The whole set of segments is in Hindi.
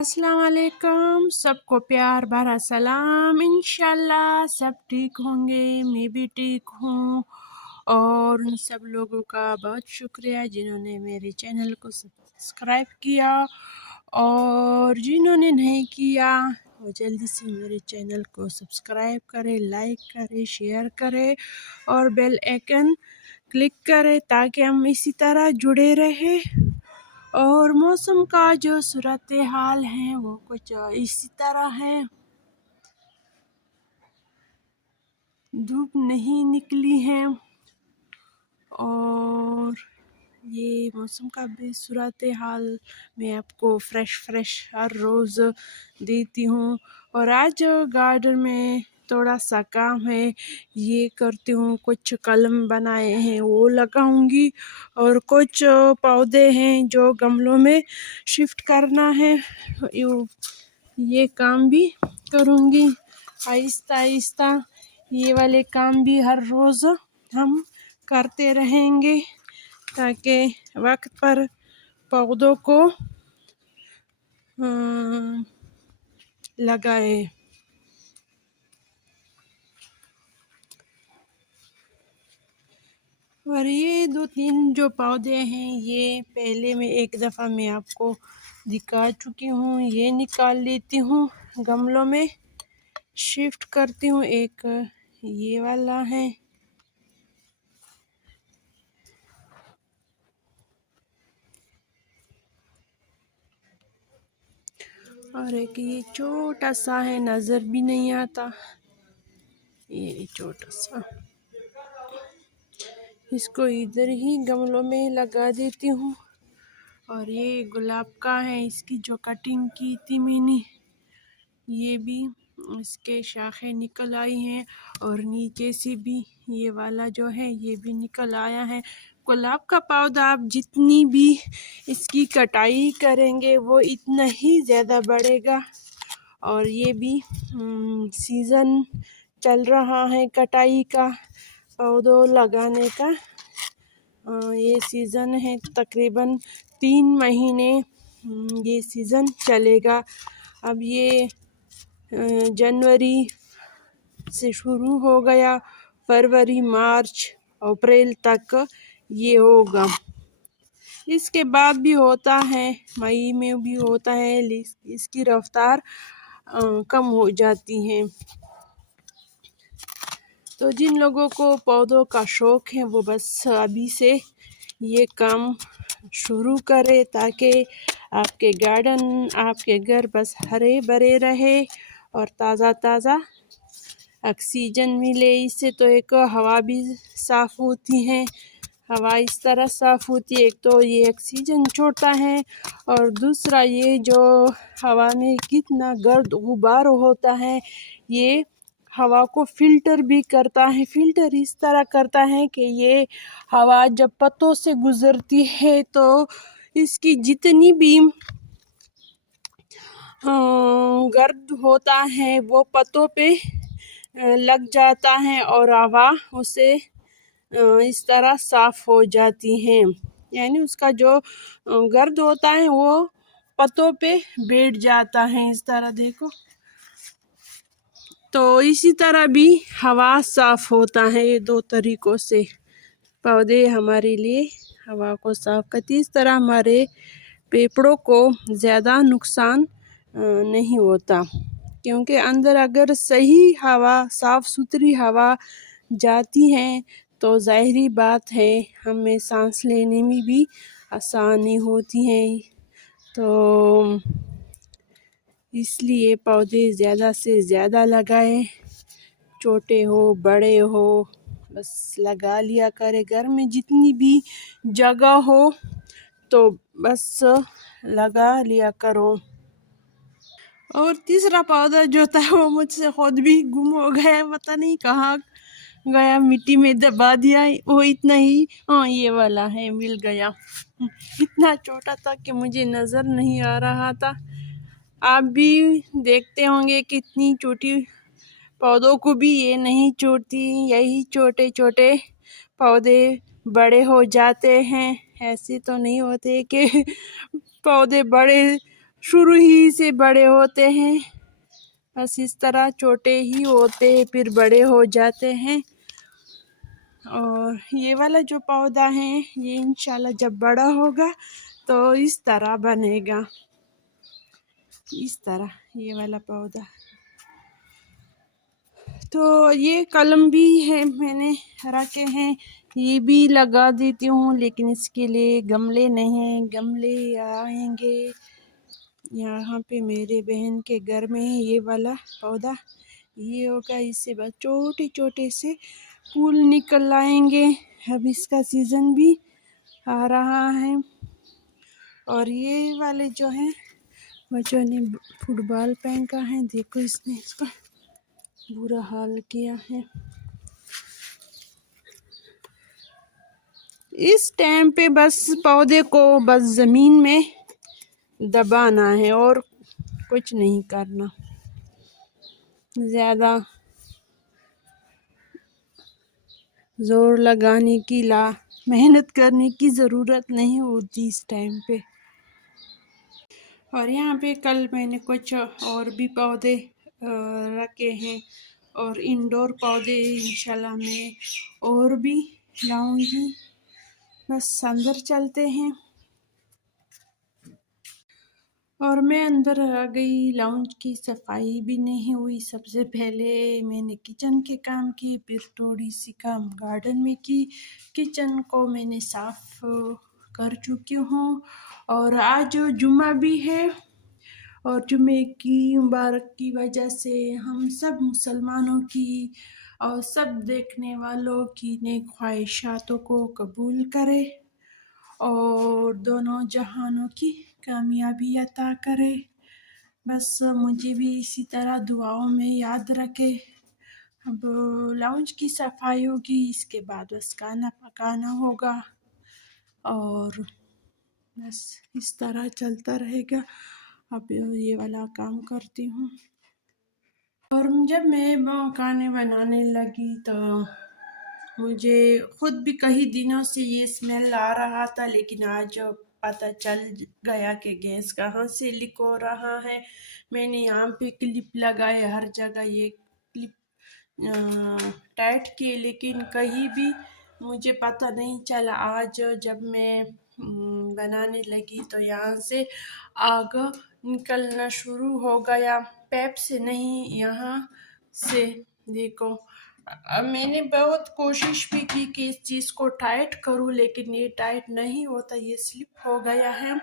अस्सलाम वालेकुम, सबको प्यार भरा सलाम। इंशाल्लाह सब ठीक होंगे, मैं भी ठीक हूँ। और उन सब लोगों का बहुत शुक्रिया जिन्होंने मेरे चैनल को सब्सक्राइब किया, और जिन्होंने नहीं किया वो जल्दी से मेरे चैनल को सब्सक्राइब करें, लाइक करें, शेयर करें और बेल आइकन क्लिक करें ताकि हम इसी तरह जुड़े रहें। और मौसम का जो सूरत हाल है वो कुछ इसी तरह है, धूप नहीं निकली है और ये मौसम का भी सूरत हाल मैं आपको फ्रेश हर रोज़ देती हूँ। और आज गार्डन में थोड़ा सा काम है, ये करती हूँ। कुछ कलम बनाए हैं वो लगाऊंगी और कुछ पौधे हैं जो गमलों में शिफ्ट करना है, ये काम भी करूँगी आहिस्ता आहिस्ता। ये वाले काम भी हर रोज़ हम करते रहेंगे ताकि वक्त पर पौधों को लगाए। और ये 2-3 जो पौधे हैं ये पहले मैं एक दफ़ा मैं आपको दिखा चुकी हूँ। ये निकाल लेती हूँ, गमलों में शिफ्ट करती हूँ। एक ये वाला है और एक ये छोटा सा है, नज़र भी नहीं आता, ये छोटा सा। इसको इधर ही गमलों में लगा देती हूँ। और ये गुलाब का है, इसकी जो कटिंग की थी मैंने, ये भी इसके शाखें निकल आई हैं और नीचे से भी ये वाला जो है ये भी निकल आया है। गुलाब का पौधा आप जितनी भी इसकी कटाई करेंगे वो इतना ही ज़्यादा बढ़ेगा। और ये भी सीज़न चल रहा है कटाई का, पौधों लगाने का। ये सीज़न है तकरीबन 3 महीने ये सीज़न चलेगा। अब ये जनवरी से शुरू हो गया, फरवरी, मार्च, अप्रैल तक ये होगा। इसके बाद भी होता है, मई में भी होता है, इसकी रफ्तार कम हो जाती है। तो जिन लोगों को पौधों का शौक़ है वो बस अभी से ये काम शुरू करें ताकि आपके गार्डन, आपके घर बस हरे भरे रहे और ताज़ा ताज़ा ऑक्सीजन मिले। इससे तो एक हवा भी साफ़ होती है, हवा इस तरह साफ़ होती है, एक तो ये ऑक्सीजन छोड़ता है और दूसरा ये जो हवा में कितना गर्द गुबार होता है ये हवा को फ़िल्टर भी करता है। फ़िल्टर इस तरह करता है कि ये हवा जब पत्तों से गुज़रती है तो इसकी जितनी भी गर्द होता है वो पत्तों पे लग जाता है और हवा उसे इस तरह साफ़ हो जाती है। यानी उसका जो गर्द होता है वो पत्तों पे बैठ जाता है, इस तरह देखो। तो इसी तरह भी हवा साफ़ होता है। ये 2 तरीक़ों से पौधे हमारे लिए हवा को साफ़ करती है। इस तरह हमारे फेफड़ों को ज़्यादा नुकसान नहीं होता, क्योंकि अंदर अगर सही हवा, साफ़ सुथरी हवा जाती है तो ज़ाहिरी बात है हमें सांस लेने में भी आसानी होती है। तो इसलिए पौधे ज़्यादा से ज़्यादा लगाएं, छोटे हो बड़े हो बस लगा लिया करें। घर में जितनी भी जगह हो तो बस लगा लिया करो। और तीसरा पौधा जो था वो मुझसे खुद भी गुम हो गया, पता नहीं कहाँ गया, मिट्टी में दबा दिया। वो इतना ही, हाँ ये वाला है, मिल गया। इतना छोटा था कि मुझे नज़र नहीं आ रहा था। आप भी देखते होंगे कितनी छोटी पौधों को भी ये नहीं छोड़ती, यही छोटे छोटे पौधे बड़े हो जाते हैं। ऐसे तो नहीं होते कि पौधे बड़े शुरू ही से बड़े होते हैं, बस इस तरह छोटे ही होते हैं फिर बड़े हो जाते हैं। और ये वाला जो पौधा है ये इंशाल्लाह जब बड़ा होगा तो इस तरह बनेगा, इस तरह ये वाला पौधा। तो ये कलम भी है मैंने रखे हैं, ये भी लगा देती हूँ, लेकिन इसके लिए गमले नहीं हैं, गमले आएंगे। यहाँ पे मेरे बहन के घर में है ये वाला पौधा, ये होगा, इससे बस छोटे छोटे से फूल निकल आएंगे। अब इसका सीज़न भी आ रहा है। और ये वाले जो हैं बच्चों ने फुटबॉल पहन का है, देखो इसने इसका बुरा हाल किया है। इस टाइम पे बस पौधे को बस ज़मीन में दबाना है और कुछ नहीं करना, ज़्यादा ज़ोर लगाने की मेहनत करने की ज़रूरत नहीं होती इस टाइम पे। और यहाँ पे कल मैंने कुछ और भी पौधे रखे हैं, और इंडोर पौधे इंशाल्लाह मैं और भी लाऊंगी। बस अंदर चलते हैं। और मैं अंदर आ गई, लाउंज की सफाई भी नहीं हुई। सबसे पहले मैंने किचन के काम किए, फिर थोड़ी सी काम गार्डन में की। किचन को मैंने साफ कर चुकी हूँ। और आज जुम्मा भी है, और जुम्मे की मुबारक की वजह से हम सब मुसलमानों की और सब देखने वालों की नेक ख्वाहिशातों को कबूल करे और दोनों जहानों की कामयाबी अता करे। बस मुझे भी इसी तरह दुआओं में याद रखे। अब लाउंज की सफाई होगी, इसके बाद बस खाना पकाना होगा, और बस इस तरह चलता रहेगा। अब ये वाला काम करती हूँ। और जब मैं खाने बनाने लगी तो मुझे खुद भी कई दिनों से ये स्मेल आ रहा था, लेकिन आज पता चल गया कि गैस कहाँ से लीक हो रहा है। मैंने यहाँ पे क्लिप लगाए, हर जगह ये क्लिप टाइट किए, लेकिन कहीं भी मुझे पता नहीं चला। आज जब मैं बनाने लगी तो यहाँ से आग निकलना शुरू हो गया, पैप से नहीं, यहाँ से। देखो, अब मैंने बहुत कोशिश भी की कि इस चीज़ को टाइट करूं, लेकिन ये टाइट नहीं होता, ये स्लिप हो गया है।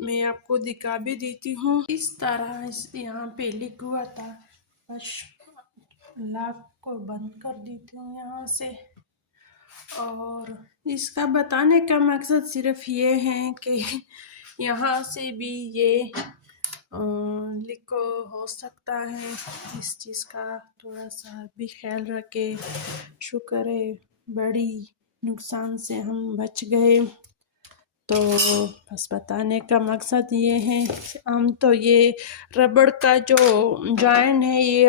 मैं आपको दिखा भी देती हूँ। इस तरह यहाँ पे लिख हुआ था। बस लॉक को बंद कर देती हूँ यहाँ से। और इसका बताने का मकसद सिर्फ ये है कि यहाँ से भी ये लीक हो सकता है। इस चीज़ का थोड़ा सा भी ख्याल रखे। शुक्र है बड़ी नुकसान से हम बच गए। तो बस बताने का मकसद ये है। हम तो ये रबड़ का जो जॉइन है ये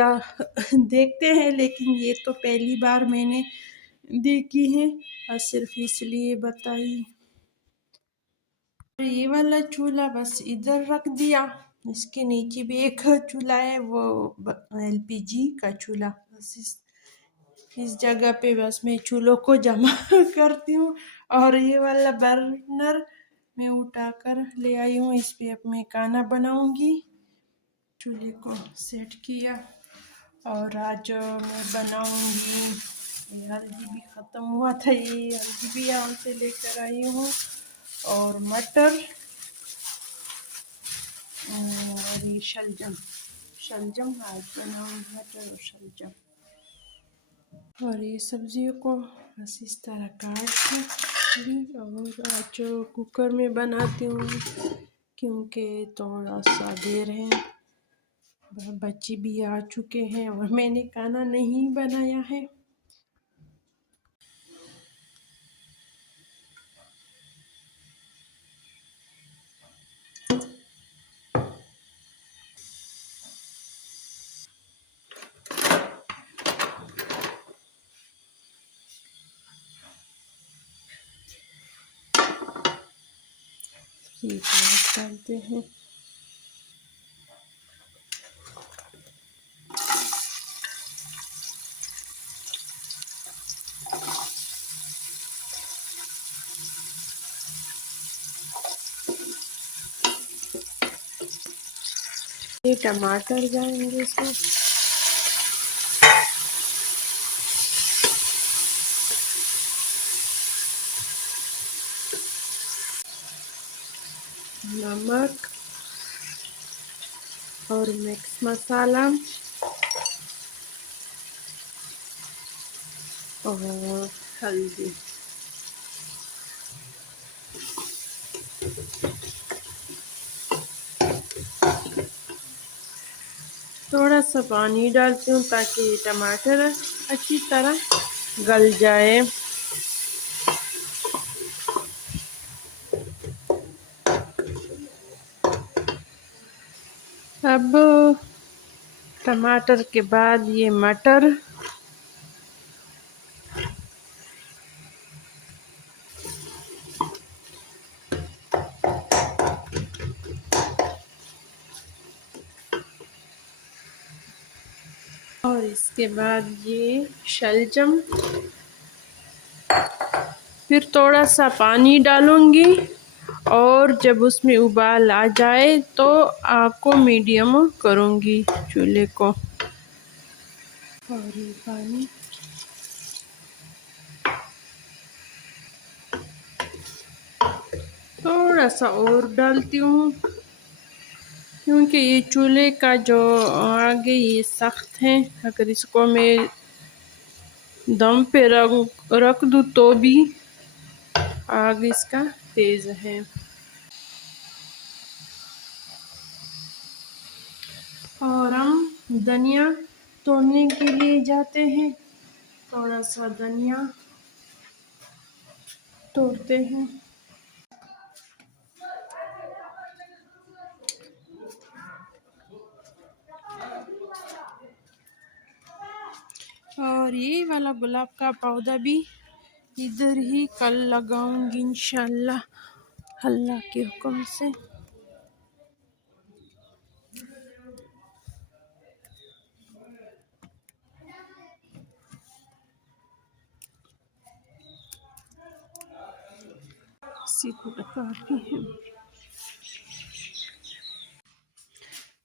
देखते हैं, लेकिन ये तो पहली बार मैंने देखी है, और सिर्फ इसलिए बताई। ये वाला चूल्हा बस इधर रख दिया, इसके नीचे भी एक चूल्हा है, वो एलपीजी का चूल्हा। बस इस जगह पे बस मैं चूल्हों को जमा करती हूँ। और ये वाला बर्नर मैं उठा कर ले आई हूँ, इस पे अब मैं खाना बनाऊंगी। चूल्हे को सेट किया, और आज मैं बनाऊंगी, हल्दी भी ख़त्म हुआ था, ये हल्दी भी यहाँ से लेकर आई हूँ, और मटर, और ये शलजम आज बनाऊंगी, मटर और शलजम। और ये सब्जियों को बस इस तरह काट ली, और आज कुकर में बनाती हूँ क्योंकि थोड़ा सा देर है, बच्चे भी आ चुके हैं और मैंने खाना नहीं बनाया है। ये प्याज डालते हैं, ये टमाटर जाएंगे इसमें। नमक और मिक्स मसाला और हल्दी। थोड़ा सा पानी डालती हूँ ताकि टमाटर अच्छी तरह गल जाए। अब टमाटर के बाद ये मटर, और इसके बाद ये शलजम। फिर थोड़ा सा पानी डालूंगी और जब उसमें उबाल आ जाए तो आग को मीडियम करूंगी चूल्हे को। और ये पानी थोड़ा सा और डालती हूँ क्योंकि ये चूल्हे का जो आगे ये सख्त है। अगर इसको मैं दम पे रख दूँ तो भी आग इसका तेज है। और हम धनिया तोड़ने के लिए जाते हैं। थोड़ा सा धनिया तोड़ते हैं। और ये वाला गुलाब का पौधा भी इधर ही कल लगाऊंगी इंशाल्लाह अल्लाह के हुक्म से। इसी को बताती हूँ।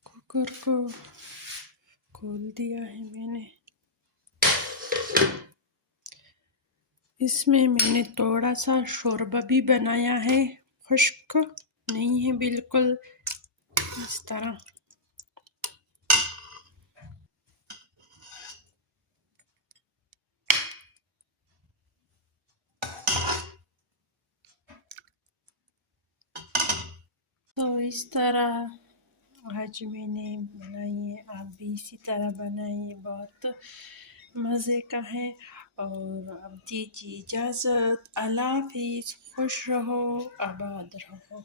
कुकर को खोल दिया है मैंने। इसमें मैंने थोड़ा सा शोरबा भी बनाया है, खुश्क नहीं है बिल्कुल, इस तरह। तो इस तरह आज मैंने बनाई है, आप भी इसी तरह बनाइए, बहुत मज़े का है। और अब दीजिए इजाज़त, अल्लाह हाफ़िज़, खुश रहो, आबाद रहो।